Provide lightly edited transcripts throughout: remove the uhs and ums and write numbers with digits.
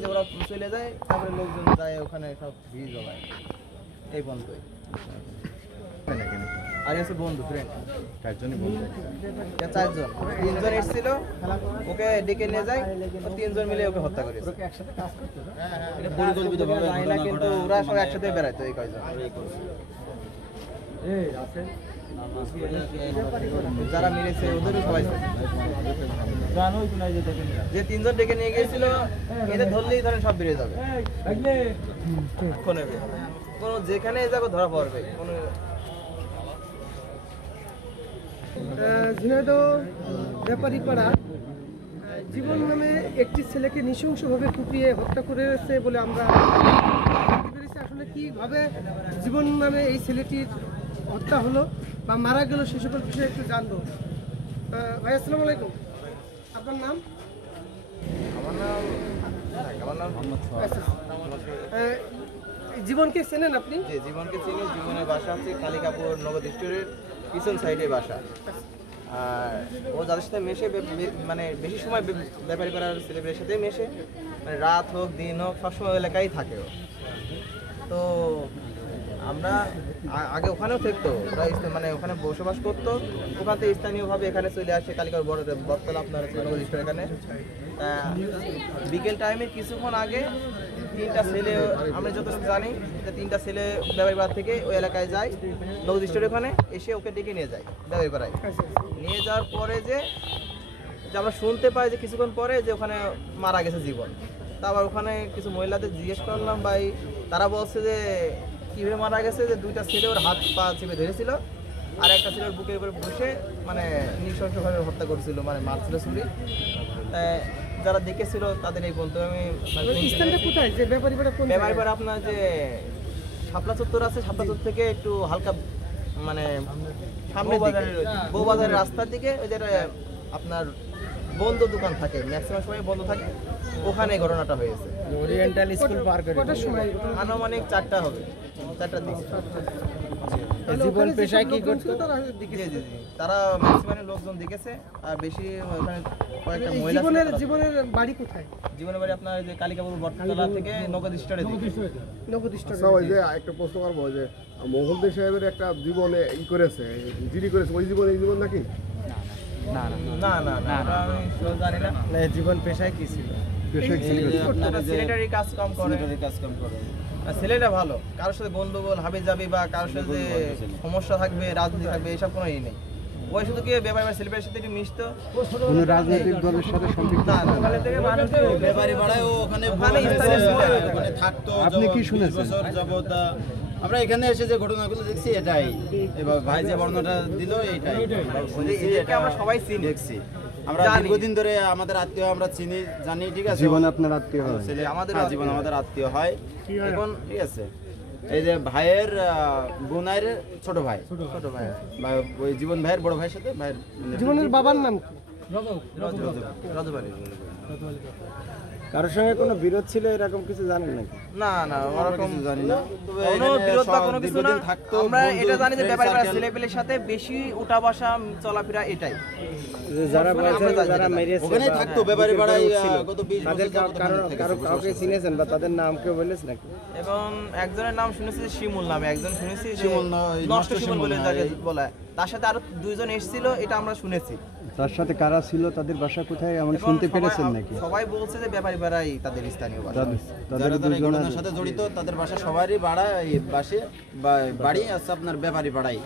যে ওরা চলে যায়, তারপরে লোকজন যায় ওখানে সব ভিড় জমায় এই পর্যন্তই। আর এসে বন্ধু ফ্রেন্ড চারজন, 3জন এসেছিল, ওকে ডেকে নিয়ে যায়, 3জন মিলে ওকে হত্যা করেছে। কিন্তু ওরা সব একসাথে বেড়াইতো এই কয়জন। যারা মেরেছে ওদেরও সবাই যে 3জন ডেকে নিয়ে গিয়েছিল, এদের ধরলেই ধরেন সব বেরিয়ে যাবে, কোনো যেখানে যাবো ধরা পড়বে। কোনো ঝিনাইদহ ব্যাপারীপাড়া জীবন নামে একটি ছেলেকে নৃশংসভাবে কুপিয়ে হত্যা করেছে বলে আমরা জানতে পেরেছি। আসলে কীভাবে জীবন নামে এই ছেলেটির হত্যা হলো বা মারা গেল সে সকল বিষয়ে একটু জানবো। ভাই আসসালামু আলাইকুম, আপনার নাম? আমার নাম মোহাম্মদ সোহাগ। জীবনকে চেনেন আপনি? জি, জীবনকে চিনি। জীবনের বাসা হচ্ছে কালিকাপুর নগদ স্টোরের পিছন সাইডে বাসা। আর ও যাদের সাথে মেশে, মানে বেশি সময় ব্যাপারী পাড়ার ছেলেমেয়ের সাথে মেশে, মানে রাত হোক দিন হোক সবসময় এলাকায় থাকে ও। তো আমরা আগে ওখানেও থাকতো, ওরা মানে ওখানে বসবাস করতো, ওখান থেকে স্থানীয়ভাবে এখানে চলে আসে কালিকাপুর বটতলা আপনার নগদ স্টোর এখানে। বিকেল টাইমে কিছুক্ষণ আগে 3টা ছেলে, আমরা যতটুকু জানি যে 3টা ছেলে ব্যাপারীপাড়া থেকে ওই এলাকায় যায়, নগদ স্টোরের ওখানে এসে ওকে ডেকে নিয়ে যায় ব্যাপারীপাড়ায়। নিয়ে যাওয়ার পরে যে আমরা শুনতে পাই যে কিছুক্ষণ পরে যে ওখানে মারা গেছে জীবন। তা আবার ওখানে কিছু মহিলাদের জিজ্ঞেস করলাম ভাই, তারা বলছে যে কীভাবে মারা গেছে, যে 2টা ছেলে ওর হাত পা চেপে ধরেছিল, আর একটা ছেলে ওর বুকের উপরে বসে মানে নৃশংসভাবে হত্যা করেছিল, মানে মারছিল ছুরি। যারা দেখেছিল তাদের এই বলতে আমি ব্যাপারীপাড়া আপনার যে শাপলা চত্বর আছে, শাপলা চত্বর থেকে একটু হালকা মানে সামনে বউবাজারের রাস্তার দিকে, ওই যেটা আপনার বন্ধ দোকান থাকে, ম্যাক্সিমাম সময় বন্ধ থাকে, ওখানে ঘটনাটা হয়েছে। ওরিয়েন্টাল স্কুল পার করে আনুমানিক 4টা হবে, 4টার দিকে। জীবন পেশায় কি করতো? তারা ম্যাক্সিমাম লোকজন দেখেছে, আর বেশি ওখানে কয়েকটা মহিলা। জীবনের বাড়ি কোথায়? জীবনের বাড়ি আপনার যে কালিকাপুর বটতলা থেকে নগদ স্টোরে। নগদ স্টোরে। আচ্ছা, ওই যে একটা প্রশ্ন করবো যে মোগলদের সাহেবের একটা জীবনে ই করেছে, জিডি করেছে, ওই জীবন এই জীবন নাকি? না না না না, আমি জানি না জীবন পেশায় কি ছিল। সেক্রেটারি কাজ কাম করে। ছেলেটা ভালো, কারোর সাথে গন্ডগোল হাবি যাবি বা কারোর সাথে সমস্যা থাকবে, রাজনীতি থাকবে, এইসব কোনো ই নেই। ওই শুধু কি ব্যাপারী ছেলেমেয়ের সাথে একটু মিশতো, কোনো রাজনৈতিক দলের সাথে সম্পৃক্ত না। ওখানে থেকে মানুষ ব্যাপারী পাড়ায় ওখানে থাকতো। আপনি কি শুনেছেন? আমরা এখানে এসে যে ঘটনাগুলো দেখছি এটাই, এবার ভাই যে বর্ণনাটা দিল এইটাই আমরা সবাই চিনি, দেখছি। আমরা দীর্ঘদিন ধরে আমাদের আত্মীয় আমরা চিনি, জানি, ঠিক আছে। জীবন আপনার আত্মীয় হয়? ছেলে আমাদের জীবন আমাদের আত্মীয় হয় এখন, ঠিক আছে। এই যে ভাইয়ের বোনের ছোট ভাই, ওই জীবন ভাইয়ের বড় ভাইয়ের সাথে ভাইয়ের। জীবনের বাবার নাম কি? রাজবাড়ি। কারোর সঙ্গে কোনো বিরোধ ছিল এরকম কিছু জানেন নাকি? না না, ওরকম জানি না, কোনো বিরোধ বা কোনো কিছু না। আমরা এটা জানি যে ব্যাপারীপাড়ার ছেলেপেলের সাথে বেশি উঠা বসা চলাফেরা এটাই। যারা যারা মেরেছে ওখানে থাকতো ব্যাপারী পাড়ায় গত 20 বছর কাউকে চিনেছেন বা তাদের নাম কেউ বলেছে নাকি? এবং একজনের নাম শুনেছি শিমুল নামে, একজন শুনেছি শিমুল নষ্ট শিমুল বলে যাকে বলে, তার সাথে আরো 2জন এসেছিল, এটা আমরা শুনেছি। তার সাথে কারা ছিল, তাদের বাসা কোথায় এমন শুনতে পেরেছেন নাকি? সবাই বলছে যে ব্যাপারীপাড়াই তাদের স্থানীয় বাসা। যারা এই ঘটনার সাথে জড়িত তাদের বাসা সবারই বাড়ি আছে আপনার ব্যাপারী পাড়াই।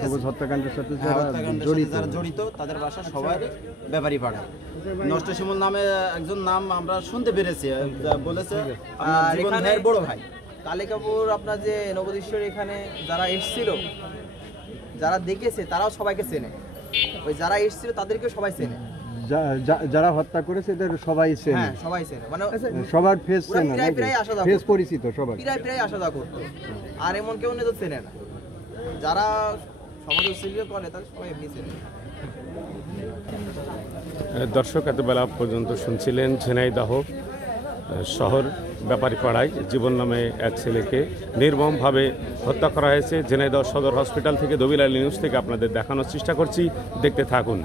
সবুজ হত্যাকাণ্ডের সাথে যারা জড়িত তাদের বাসা সবারই ব্যাপারী পাড়ায়। নষ্ট শিমুল নামে একজন নাম আমরা শুনতে পেরেছি, বলেছে জীবন ভাইয়ের বড় ভাই। কালিকাপুর আপনার যে নগদীশ্বর এখানে যারা এসেছিল, যারা দেখেছে তারাও সবাইকে চেনে, ওই যারা এসেছিল তাদেরকে সবাই চেনে। যারা হত্যা করেছে এদের সবাই চেনে? হ্যাঁ, সবাই চেনে, মানে সবার ফেস চেনে, প্রায় আসা যাওয়া, ফেস পরিচিত সবার, প্রায় আসা যাওয়া করতো। আর এমন কেউ নেই তো চেনে না, যারা সমাজে উৎসর্গ করে তাদের সবাই এমনি চেনে। দর্শক, এতবেলা পর্যন্ত শুনছিলেন ঝিনাইদহ শহর ব্যাপারীপাড়ায় জীবন নামে এক ছেলেকে নির্মমভাবে হত্যা করা হয়েছে। ঝিনাইদহ সদর হসপিটাল থেকে দবিল আলী নিউজ থেকে আপনাদের দেখানোর চেষ্টা করছি, দেখতে থাকুন।